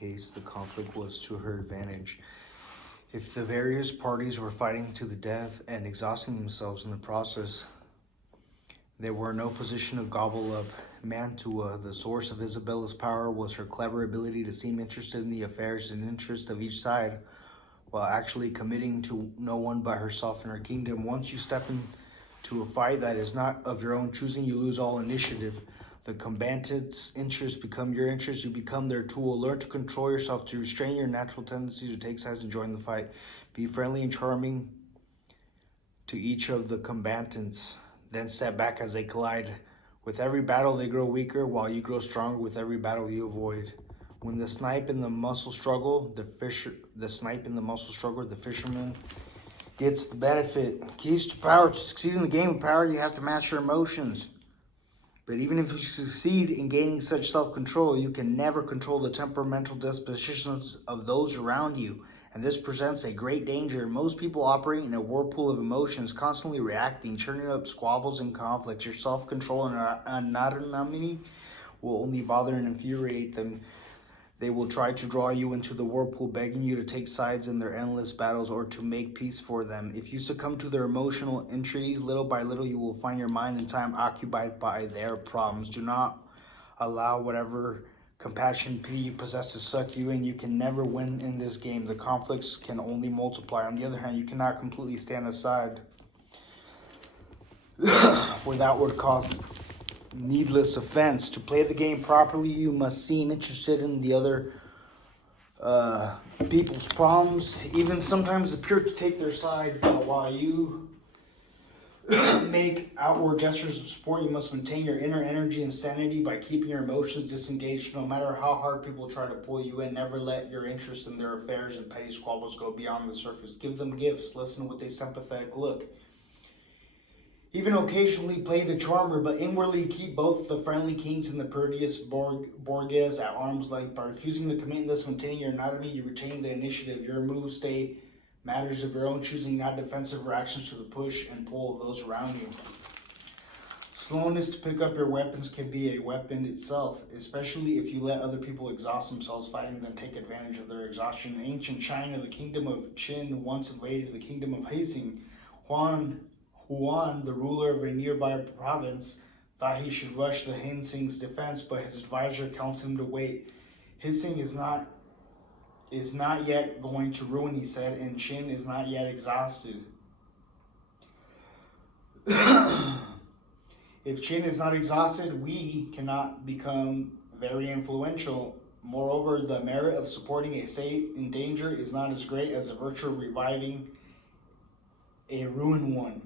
case the conflict was to her advantage. If the various parties were fighting to the death and exhausting themselves in the process, they were in no position to gobble up Mantua. The source of Isabella's power was her clever ability to seem interested in the affairs and interests of each side, while actually committing to no one but herself and her kingdom. Once you step into a fight that is not of your own choosing, you lose all initiative. The combatants' interests become your interests. You become their tool. Learn to control yourself, to restrain your natural tendency to take sides and join the fight. Be friendly and charming to each of the combatants. Then step back as they collide. With every battle, they grow weaker, while you grow stronger with every battle you avoid. When the snipe in the muscle struggle, the fisherman gets the benefit. Keys to power. To succeed in the game of power, you have to master emotions. But even if you succeed in gaining such self-control, you can never control the temperamental dispositions of those around you. And this presents a great danger. Most people operate in a whirlpool of emotions, constantly reacting, churning up squabbles and conflicts. Your self-control and anonymity will only bother and infuriate them. They will try to draw you into the whirlpool, begging you to take sides in their endless battles or to make peace for them. If you succumb to their emotional entreaties, little by little you will find your mind and time occupied by their problems. Do not allow whatever compassion, pity you possess to suck you in. You can never win in this game. The conflicts can only multiply. On the other hand, you cannot completely stand aside, for that would cause needless offense. To play the game properly, you must seem interested in the other people's problems, even sometimes appear to take their side. While you make outward gestures of support, you must maintain your inner energy and sanity by keeping your emotions disengaged. No matter how hard people try to pull you in, never let your interest in their affairs and petty squabbles go beyond the surface. Give them gifts, listen with a sympathetic look. Even occasionally play the charmer, but inwardly keep both the friendly kings and the courteous Borgias at arm's length. By refusing to commit and thus maintaining your anatomy, you retain the initiative. Your moves stay matters of your own choosing, not defensive reactions to the push and pull of those around you. Slowness to pick up your weapons can be a weapon itself, especially if you let other people exhaust themselves fighting, then take advantage of their exhaustion. In ancient China, the kingdom of Qin once invaded the kingdom of Hsing. Huan, the ruler of a nearby province, thought he should rush the Hsing's defense, but his advisor counseled him to wait. Hsing is not yet going to ruin, he said, and Qin is not yet exhausted. If Qin is not exhausted, we cannot become very influential. Moreover, the merit of supporting a state in danger is not as great as the virtue of reviving a ruined one.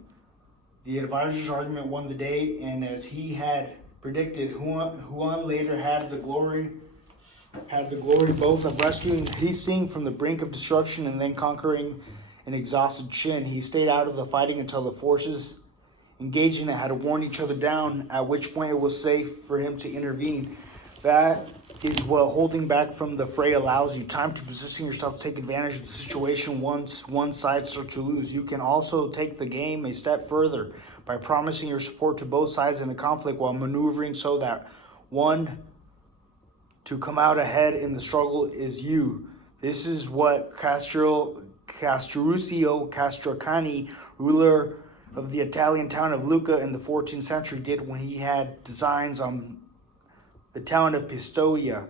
The advisor's argument won the day, and as he had predicted, Huan later had the glory both of rescuing Hsing from the brink of destruction and then conquering an exhausted Qin. He stayed out of the fighting until the forces engaging it had worn each other down, at which point it was safe for him to intervene. That is what holding back from the fray allows you. Time to position yourself to take advantage of the situation once one side starts to lose. You can also take the game a step further by promising your support to both sides in the conflict while maneuvering so that one to come out ahead in the struggle is you. This is what Castruccio Castracani, ruler of the Italian town of Lucca in the 14th century, did when he had designs on the town of Pistoia.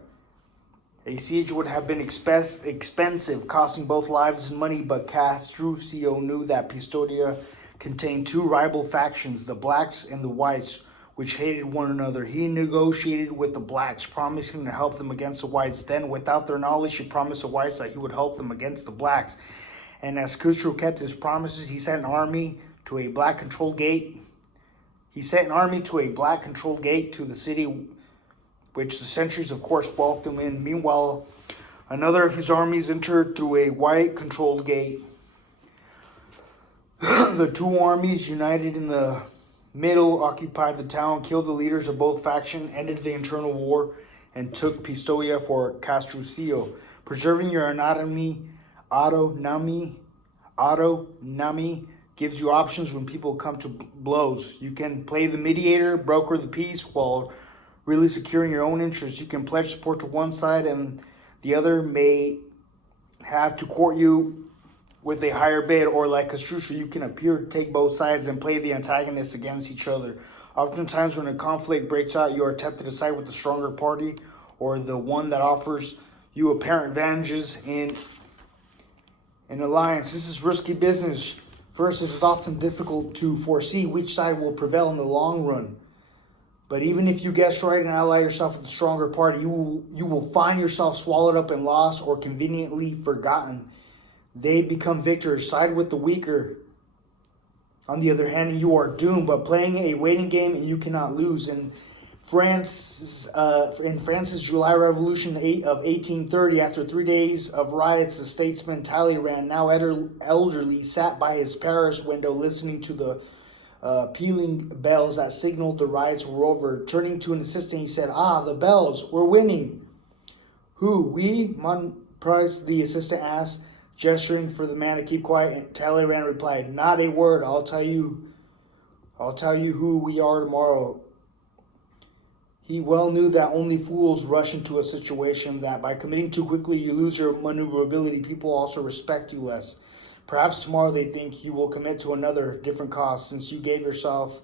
A siege would have been expensive, costing both lives and money, but Castruccio knew that Pistoia contained two rival factions, the blacks and the whites, which hated one another. He negotiated with the blacks, promising to help them against the whites. Then, without their knowledge, he promised the whites that he would help them against the blacks. And as Castro kept his promises, he sent an army to a black-controlled gate. To the city, which the sentries, of course, welcomed in. Meanwhile, another of his armies entered through a white-controlled gate. The two armies, united in the middle, occupied the town, killed the leaders of both factions, ended the internal war, and took Pistoia for Castruccio. Preserving your autonomy gives you options when people come to blows. You can play the mediator, broker the peace, while really securing your own interests. You can pledge support to one side and The other may have to court you with a higher bid, or like Castruccio, you can appear to take both sides and play the antagonists against each other. Oftentimes when a conflict breaks out, you are tempted to side with the stronger party or the one that offers you apparent advantages in an alliance. This is risky business. First, it is often difficult to foresee which side will prevail in the long run. But even if you guess right and ally yourself with the stronger party, you will find yourself swallowed up in loss or conveniently forgotten. They become victors. Side with the weaker, on the other hand, and you are doomed. But playing a waiting game and you cannot lose. In France's July Revolution of 1830, after 3 days of riots, the statesman Talleyrand, now elderly, sat by his Paris window listening to the pealing bells that signaled the riots were over. Turning to an assistant, he said, "Ah, the bells, we're winning." "Who, we?" Montprice, the assistant, asked, gesturing for the man to keep quiet. And Talleyrand replied, "Not a word. I'll tell you who we are tomorrow." He well knew that only fools rush into a situation that by committing too quickly you lose your maneuverability. People also respect you less. Perhaps tomorrow they think you will commit to another different cause since you gave yourself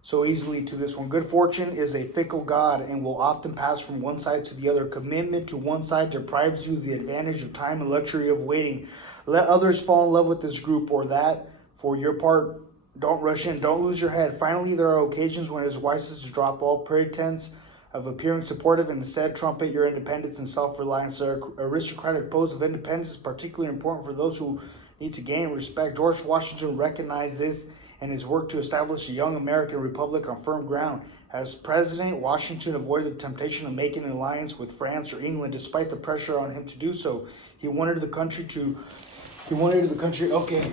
so easily to this one. Good fortune is a fickle god and will often pass from one side to the other. Commitment to one side deprives you of the advantage of time and luxury of waiting. Let others fall in love with this group or that. For your part, don't rush in. Don't lose your head. Finally, there are occasions when it is wisest to drop all pretense of appearing supportive and instead trumpet your independence and self-reliance. The aristocratic pose of independence is particularly important for those who need to gain respect. George Washington recognized this and his work to establish a young American republic on firm ground. As president, Washington avoided the temptation of making an alliance with France or England, despite the pressure on him to do so. He wanted the country. Okay.